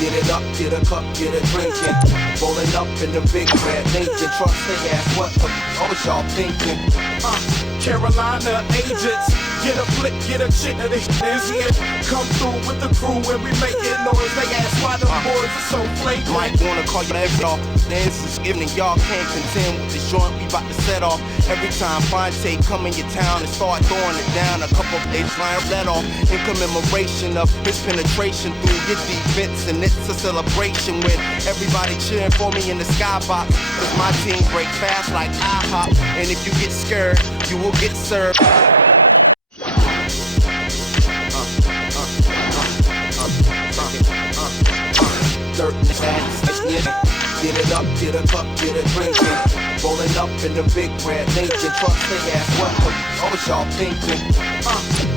Get it up, get a cup, get a drinkin'. Rolling up in the big red Lincoln truck. Say ass, what the was y'all thinking? Carolina agents, get a flick, get a chick of this here. Come through with the crew and we making noise. They ask why the boys are so flagrant. Might wanna call you every y'all. This is evening, y'all can't contend with the joint we bout to set off. Every time Fonte come in your town and start throwing it down, a couple baseline let off in commemoration of his penetration through your defense, and it's a celebration with everybody cheering for me in the skybox. Cause my team break fast like IHOP, and if you get scared, you will get served. Dirt in the ass, get it up, get a cup, get a drinkin'. Rolling up in the big red Lincoln truck. Say ass, what was y'all thinking?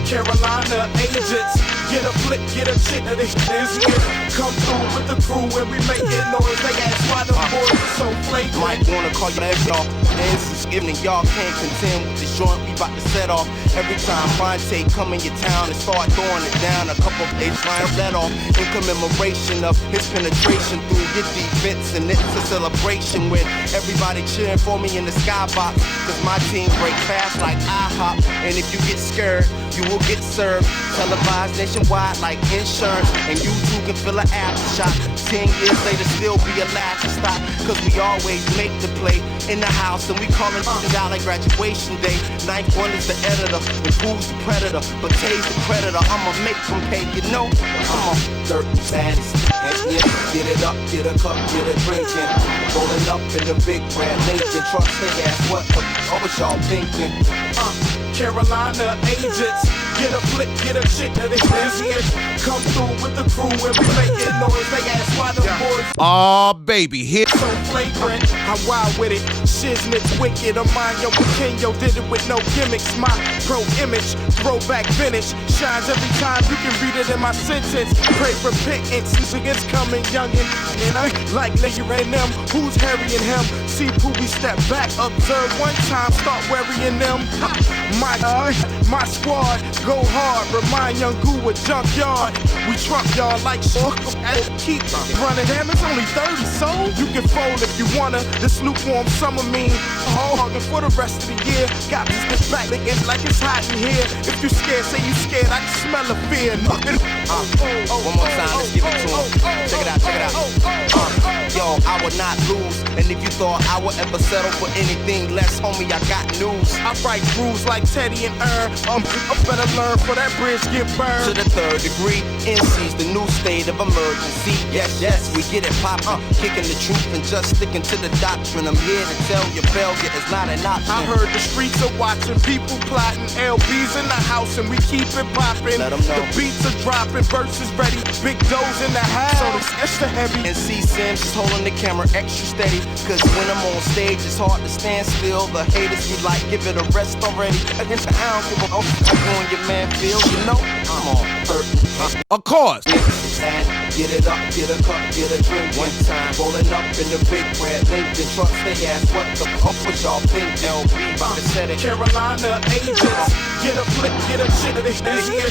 Carolina agents, get a flick, get a chick of this here. Come through with the crew and we making noise. They ask why the boys are so flagrant. Might wanna call you every y'all. This is evening, y'all can't contend with the joint we bout to set off. Every time Fonte come in your town and start throwing it down, a couple baseline let off in commemoration of his penetration through your defense, and it's a celebration with everybody cheering for me in the skybox. Cause my team break fast like IHOP, and if you get scared, you will get served. Televised nationwide like insurance, and you too can feel an aftershock. 10 years later, still be alive to stop. Cause we always make the play in the house, and we callin' it out like graduation day. Ninth one is the editor, and who's the predator, but Tay's the creditor. I'ma make them pay, you know. I'm a dirt and status. Get it up, get a cup, get a drinkin'. Rolling up in the big red Lincoln truck. Say ass, what was y'all thinking? Carolina agents, get a flick, get a chick of this here. Come through with the crew and we making noise. They ask why the boys aw, baby, here. So flagrant, I'm wild with it. Shiznit's wicked. I'm Mario Pequeno, did it with no gimmicks. My pro image, throwback vintage, shines every time. You can read it in my sentence. Pray for pittance, it's coming youngin'. And I like Layer and them, who's Harry and him? See Poobie step back, observe one time, start worrying them. My squad, go hard, remind young Goo a junkyard. We trump y'all like and keep running. Damn, it's only 30, so you can fold if you wanna. This lukewarm summer mean hogging for the rest of the year. Got this back again like it's hot in here. If you scared, say you scared. I can smell the fear. One more time, let's give it to him. Check it out, check it out. Yo, I would not lose, and if you thought I would ever settle for anything less, homie, I got news. I write rules like Teddy and Earn. I better learn for that bridge get burned. To the third degree, NC's the new state of emergency. Yes, yes, we get it poppin', kicking the truth and just sticking to the doctrine. I'm here to tell you failure is not an option. I heard the streets are watching, people plotting, LB's in the house and we keep it poppin'. Let 'em know. The beats are dropping, verses ready, big doors in the house, so it's extra heavy. And C Sims is holding the camera extra steady, cause when I'm on stage it's hard to stand still. The haters be like, give it a rest already. Against the I don't give a how doing your man feel, you know? I'm on Of course. Get it up, get a cup, get a drink. One time, rolling up in the big red Lincoln truck. They ask what the fuck was y'all think? LB about to set it. Carolina agents, get a flick, get a chick of this here.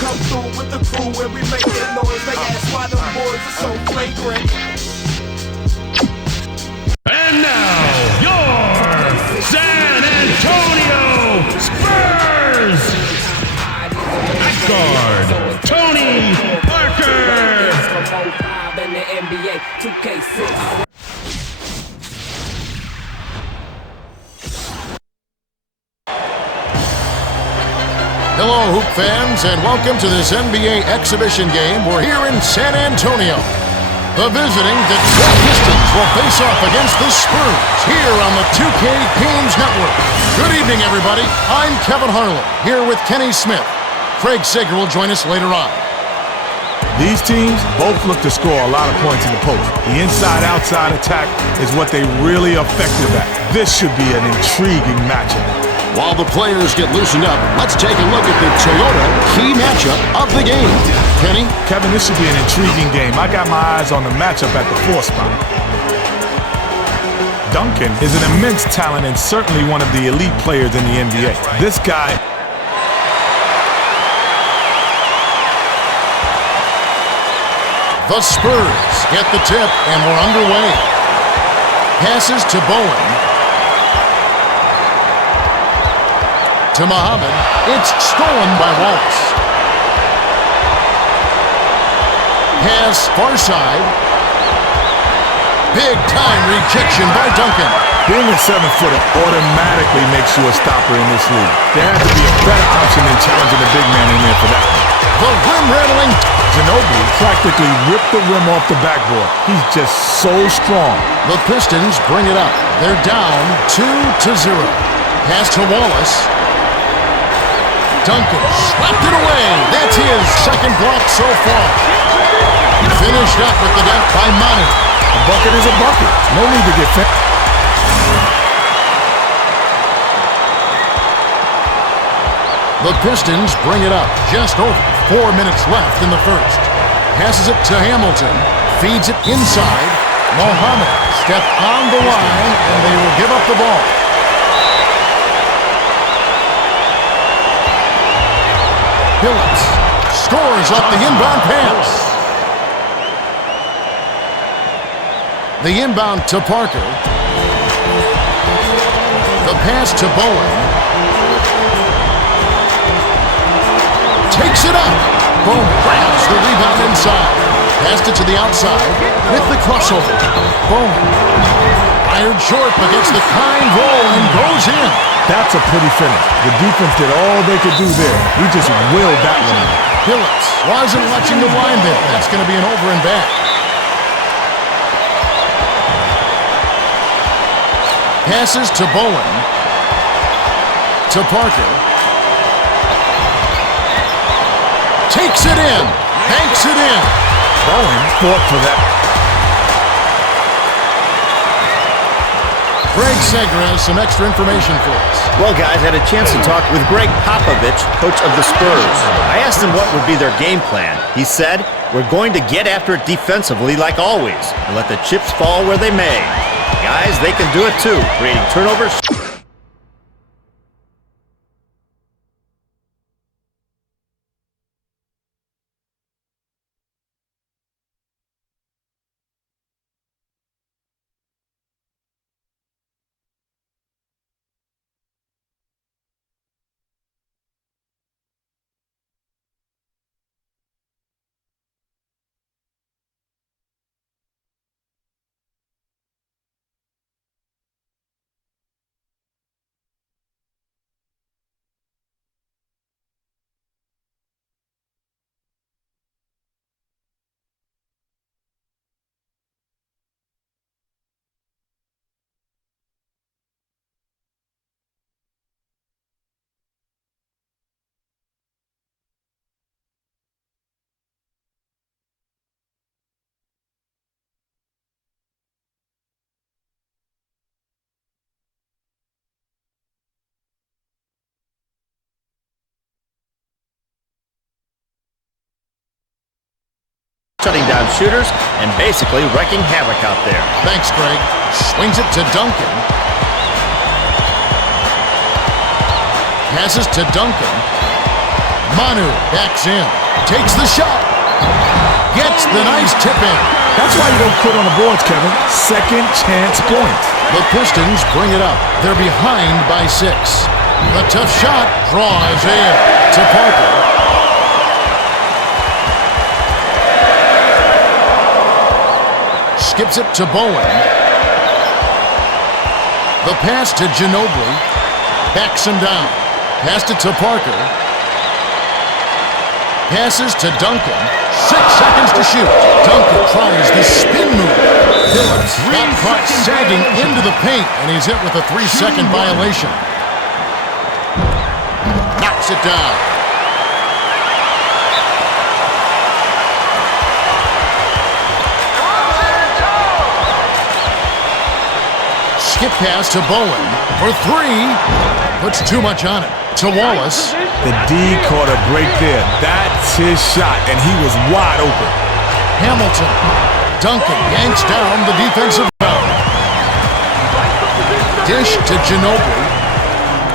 Come through with the crew and we making noise. They ask why the boys are so flagrant. And now, your San Antonio Spurs! Guard, Tony Parker! Hello, Hoop fans, and welcome to this NBA exhibition game. We're here in San Antonio. The visiting Detroit Pistons will face off against the Spurs here on the 2K Games Network. Good evening, everybody. I'm Kevin Harlan, here with Kenny Smith. Craig Sager will join us later on. These teams both look to score a lot of points in the post. The inside-outside attack is what they really effective at. This should be an intriguing matchup. While the players get loosened up, let's take a look at the Toyota key matchup of the game. Kenny? Kevin, this should be an intriguing game. I got my eyes on the matchup at the 4 spot. Duncan is an immense talent and certainly one of the elite players in the NBA. This guy... The Spurs get the tip, and we're underway. Passes to Bowen. To Muhammad. It's stolen by Wallace. Pass far side. Big time rejection by Duncan. Being a 7-footer automatically makes you a stopper in this league. There had to be a better option than challenging the big man in there for that. The rim rattling. Ginobili practically ripped the rim off the backboard. He's just so strong. The Pistons bring it up. They're down 2-0. Pass to Wallace. Duncan slapped it away. That's his second block so far. Finished up with the dunk by Manu. A bucket is a bucket. No need to get fit. The Pistons bring it up. Just over 4 minutes left in the first. Passes it to Hamilton. Feeds it inside. Mohammed stepped on the line, and they will give up the ball. Phillips scores up the inbound pass. The inbound to Parker. The pass to Bowen. Takes it up. Bowen grabs the rebound inside. Passed it to the outside with the crossover. Bowen fired short against the kind roll and goes in. That's a pretty finish. The defense did all they could do there. He just willed that one out. Phillips wasn't watching the line there. That's going to be an over and back. Passes to Bowen. To Parker. Takes it in. Banks it in. Bowen fought for that. Greg Sager has some extra information for us. Well, guys, I had a chance to talk with Greg Popovich, coach of the Spurs. I asked him what would be their game plan. He said, "We're going to get after it defensively like always and let the chips fall where they may. Guys, they can do it too, creating turnovers." Shutting down shooters and basically wrecking havoc out there. Thanks, Greg. Swings it to Duncan. Passes to Duncan. Manu backs in. Takes the shot. Gets the nice tip in. That's why you don't quit on the boards, Kevin. Second chance points. The Pistons bring it up. They're behind by 6. The tough shot draws in to Parker. Skips it to Bowen. The pass to Ginobili. Backs him down. Passed it to Parker. Passes to Duncan. 6 seconds to shoot. Duncan tries the spin move. Phillips got caught sagging into the paint, and he's hit with a 3-second violation. Knocks it down. Skip pass to Bowen for 3. Puts too much on it. To Wallace. The D caught a break there. That's his shot, and he was wide open. Hamilton. Duncan yanks down the defensive foul. Dish to Ginobili.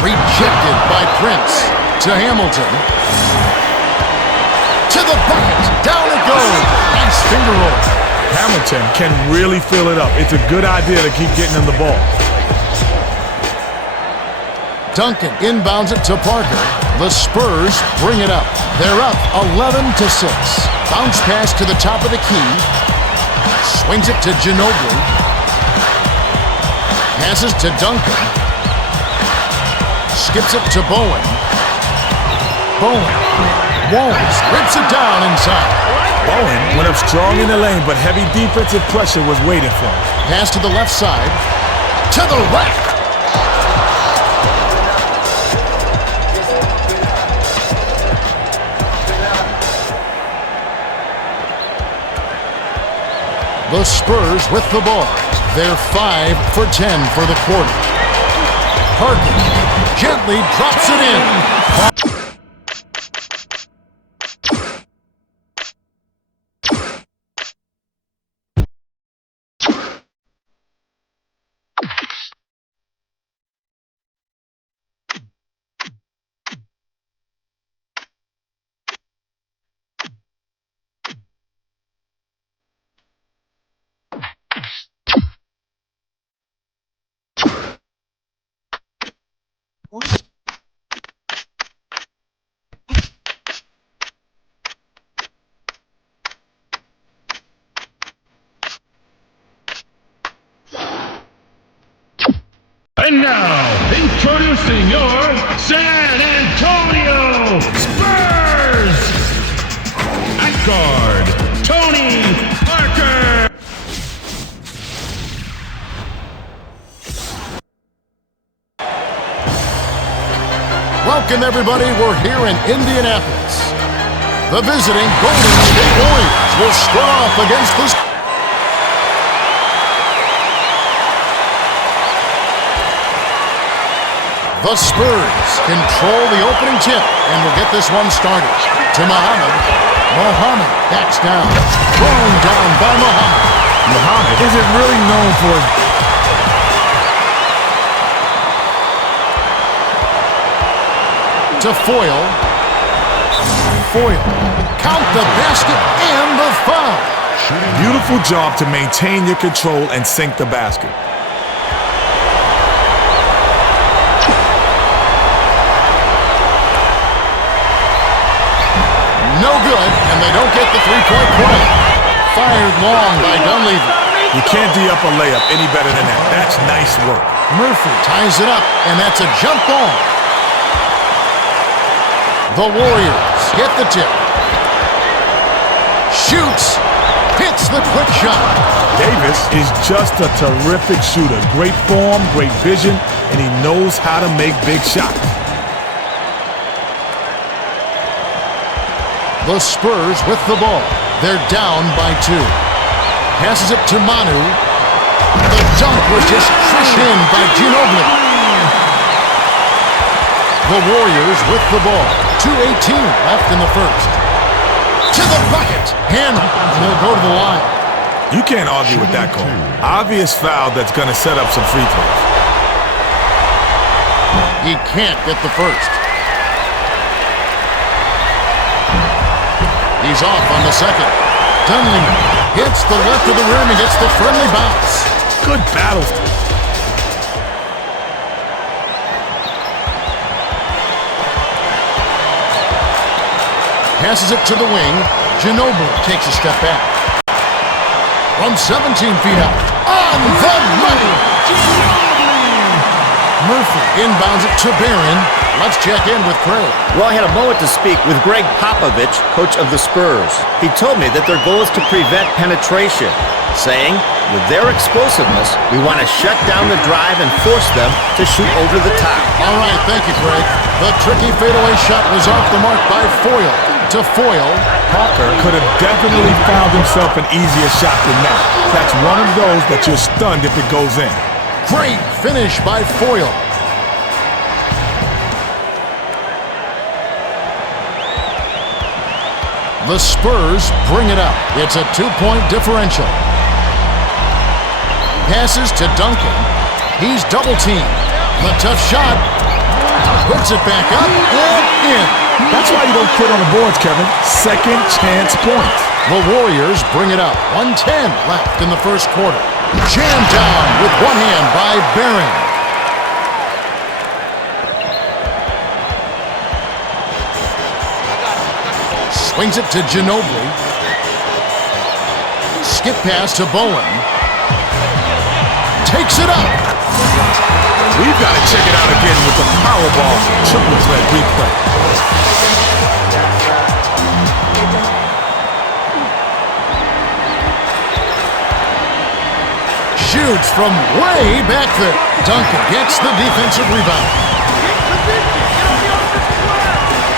Rejected by Prince. To Hamilton. To the bucket. Down it goes. And nice finger roll. Hamilton can really fill it up. It's a good idea to keep getting him the ball. Duncan inbounds it to Parker. The Spurs bring it up. They're up 11-6. Bounce pass to the top of the key. Swings it to Ginobili. Passes to Duncan. Skips it to Bowen. Won't. Rips it down inside. Bowen went up strong in the lane, but heavy defensive pressure was waiting for him. Pass to the left side. To the rack. The Spurs with the ball. They're 5 for 10 for the quarter. Parker gently drops it in. And now, introducing your San Antonio Spurs! At guard, Tony Parker! Welcome, everybody. We're here in Indianapolis. The visiting Golden State Warriors will square off against the... The Spurs control the opening tip and will get this one started. To Muhammad. Muhammad backs down. Thrown down by Muhammad. Muhammad isn't really known for his... To Foyle. Foyle. Count the basket and the foul. Beautiful job to maintain your control and sink the basket. No good, and they don't get the three-point play. Fired long by Dunleavy. You can't D up a layup any better than that. That's nice work. Murphy ties it up, and that's a jump ball. The Warriors get the tip. Shoots. Hits the quick shot. Davis is just a terrific shooter. Great form, great vision, and he knows how to make big shots. The Spurs with the ball. They're down by 2. Passes it to Manu. The dunk was just crushed in by Ginobili. The Warriors with the ball. 2:18 left in the first. To the bucket. Hanna. And they'll go to the line. You can't argue with that call. Obvious foul that's going to set up some free throws. He can't get the first. He's off on the second. Dunleavy hits the left of the rim and gets the friendly bounce. Good battle. Passes it to the wing. Ginobili takes a step back. From 17 feet out. On the money! Murphy inbounds it to Barron. Let's check in with Craig. Well, I had a moment to speak with Greg Popovich, coach of the Spurs. He told me that their goal is to prevent penetration, saying, with their explosiveness, we want to shut down the drive and force them to shoot over the top. All right, thank you, Craig. The tricky fadeaway shot was off the mark by Foyle. To Foyle. Parker could have definitely found himself an easier shot than that. That's one of those that you're stunned if it goes in. Great finish by Foyle. The Spurs bring it up. It's a 2-point differential. Passes to Duncan. He's double-teamed. The tough shot. Puts it back up and in. That's why you don't quit on the boards, Kevin. Second chance points. The Warriors bring it up. 1:10 left in the first quarter. Jammed down with one hand by Barron. Swings it to Ginobili. Skip pass to Bowen. Takes it up. We've got to check it out again with the Powerball triple threat replay. Shoots from way back there. Duncan gets the defensive rebound.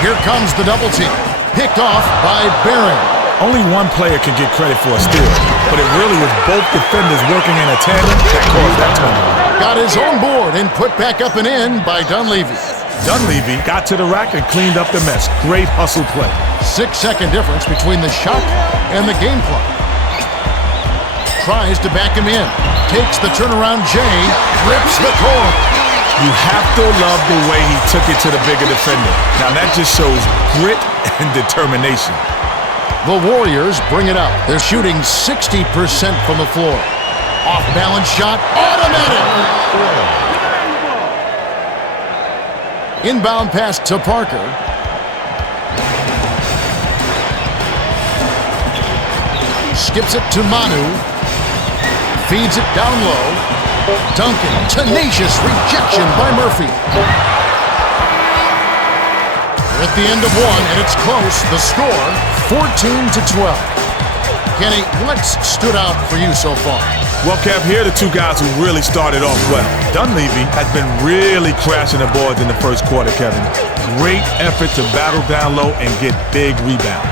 Here comes the double team. Picked off by Barron. Only one player can get credit for a steal, but it really was both defenders working in a tandem that caused that turnover. Got his own board and put back up and in by Dunleavy. Dunleavy got to the rack and cleaned up the mess. Great hustle play. 6-second difference between the shot and the game clock. Tries to back him in. Takes the turnaround J. Rips the cord. You have to love the way he took it to the bigger defender. Now that just shows grit and determination. The Warriors bring it up. They're shooting 60% from the floor. Off-balance shot, automatic. Inbound pass to Parker. Skips it to Manu. Feeds it down low. Duncan, tenacious rejection by Murphy. We're at the end of one, and it's close. The score, 14-12. Kenny, what's stood out for you so far? Well, Kev, here are the two guys who really started off well. Dunleavy has been really crashing the boards in the first quarter, Kevin. Great effort to battle down low and get big rebounds.